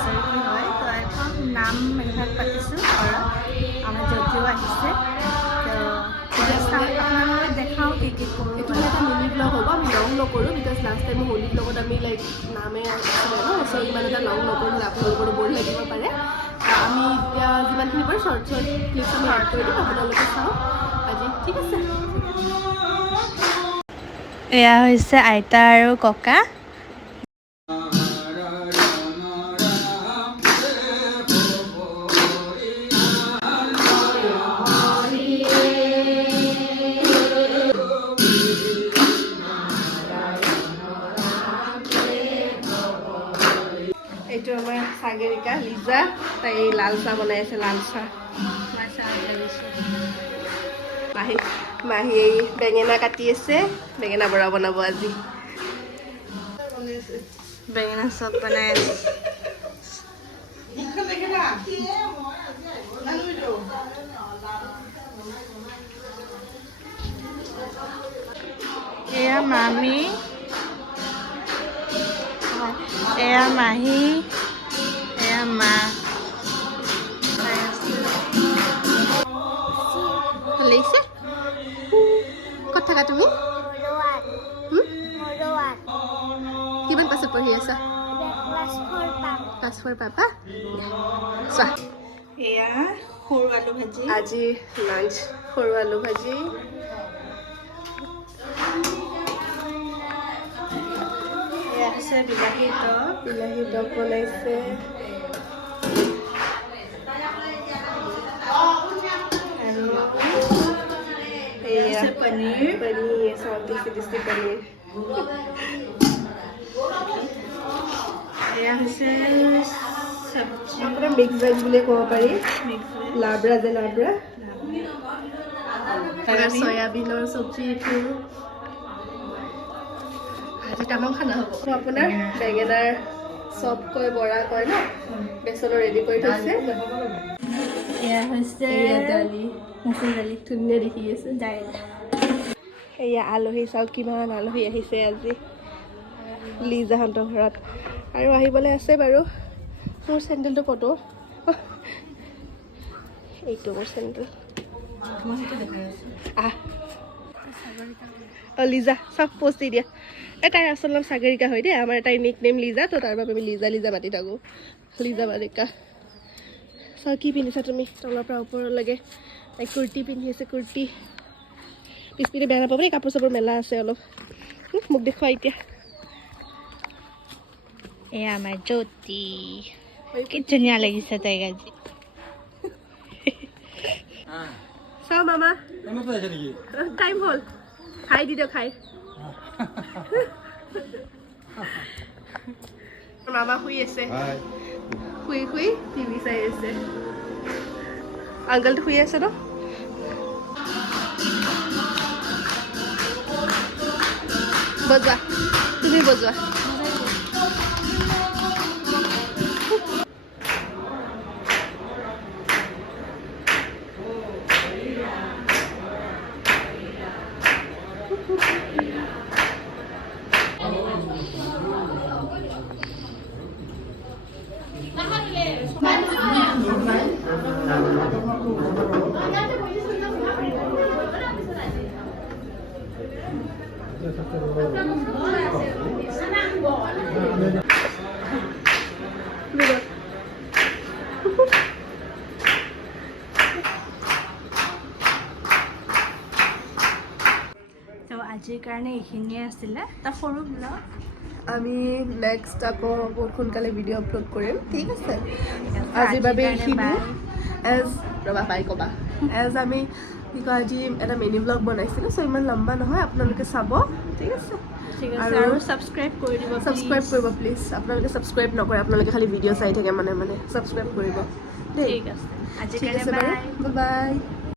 বছৰেকী হয়। তো এখন নাম এভাগ পাতিছোঁ ঘৰত, আমাৰ জটিও আহিছে। তো আপোনালোকক দেখাওঁ কি কি কৰোঁ। এইটো এটা মিনি ব্লগ হ'ব, আমি লং নকৰোঁ বিকজ লাষ্ট টাইম হোলী ব্লগত আমি লাইক নামে আছিলে ন, চ' ইমান এটা লং নকৰোঁ, আপোনালোকৰো বৰ লাগিব পাৰে। আমি এতিয়া যিমানখিনি পাৰোঁ শ্বৰ্ট ক্লিপছ আমি এড কৰি দিম, আপোনালোকে চাওক আজি। ঠিক আছে। এয়া হৈছে আইতা আৰু ককা। এইটো আমাৰ সাগৰিকা লিজা, তাই লাল চাহ বনাই আছে, লাল চাহ। মাহী বেঙেনা কাটি আছে, বেঙেনা বৰা বনাব আজি। বেঙেনা চপ বনাই আছে। এয়া মামী, এয়া মাহী, এয়া মা। লাগিছে ক'ত থাকা তুমি? কিমান পাছত পঢ়ি আছা? ক্লাছ 4 পাবা। চোৱা, এয়া সৰু আলু ভাজি। আজি লাঞ্চ সৰু আলু ভাজি। এয়া আছে বিলাহী টক। বিলাহী টক বনাইছে। আৰু এয়া পনীৰ। পনীৰ, টেষ্টি পনীৰ। এয়া হৈছে চব্জি, আপোনাৰ মিক্স ভেজ বুলিয়ে ক'ব পাৰি। লাবৰা যে লাবৰা, চয়াবিনৰ চব্জি এইটো। আজি তামাম খানা হ'ব। আপোনাৰ বেঙেনাৰ চপ কয়, বৰা কয় ন, বেচনৰ ৰেডি কৰি থৈছে। এয়া হৈছে দালি, মচুৰ দালি, ধুনীয়া দেখি আছে। দাইল। এয়া আলহী, চাওক কিমান আলহী আহিছে আজি লিজাহঁতৰ ঘৰত। আৰু আহিবলৈ আছে বাৰু। মোৰ চেণ্ডেলটো ক'তো, এইটো মোৰ চেণ্ডেল। লিজা চব পোষ্ট দি দিয়া। তাইৰ আচল নাম সাগৰিকা হয় দেই, আমাৰ তাইৰ নিক নেম লিজা, তো তাৰ বাবে আমি লিজা লিজা মাতি থাকোঁ। লিজা বালিকা। চাও কি পিন্ধিছা তুমি তলৰ পৰা ওপৰলৈকে। তাই কুৰ্তি পিন্ধি আছে, কুৰ্তি। পিছপিনে বেয়া নাপাব দেই, কাপোৰ চাপোৰ মেলা আছে অলপ। মোক দেখুৱা এতিয়া। এয়া আমাৰ জ্যোতি, কি ধুনীয়া লাগিছে তাইক আজি। চাও মামা, টাইম হ'ল, খাই দি দিয়ক, খাই। মামা শুই আছে, শুই শুই টিভি চাই আছে। আংকলটো শুই আছে ন? বজোৱা, তুমি বজোৱা। আজিৰ কাৰণে এইখিনিয়ে আছিলে এটা সৰু ব্লগ। আমি নেক্সট আকৌ বহুত সোনকালে ভিডিঅ' আপলোড কৰিম, ঠিক আছে? আজিৰ বাবে এইখিনি। ৰ'বা বাই ক'বা। আমি কি কয়, আজি এটা মিনি ব্লগ বনাইছিলোঁ, চ' ইমান লম্বা নহয়, আপোনালোকে চাব, ঠিক আছে? ঠিক আছে, আৰু ছাবস্ক্ৰাইব কৰি দিব, ছাবস্ক্ৰাইব কৰিব প্লিজ। আপোনালোকে ছাবস্ক্ৰাইব নকৰে, আপোনালোকে খালি ভিডিঅ' চাই থাকে মানে ছাবস্ক্ৰাইব কৰিব দেই। ঠিক আছে, আজিৰ ঠিক কাৰণে আছে বাৰু, বাই। বাই।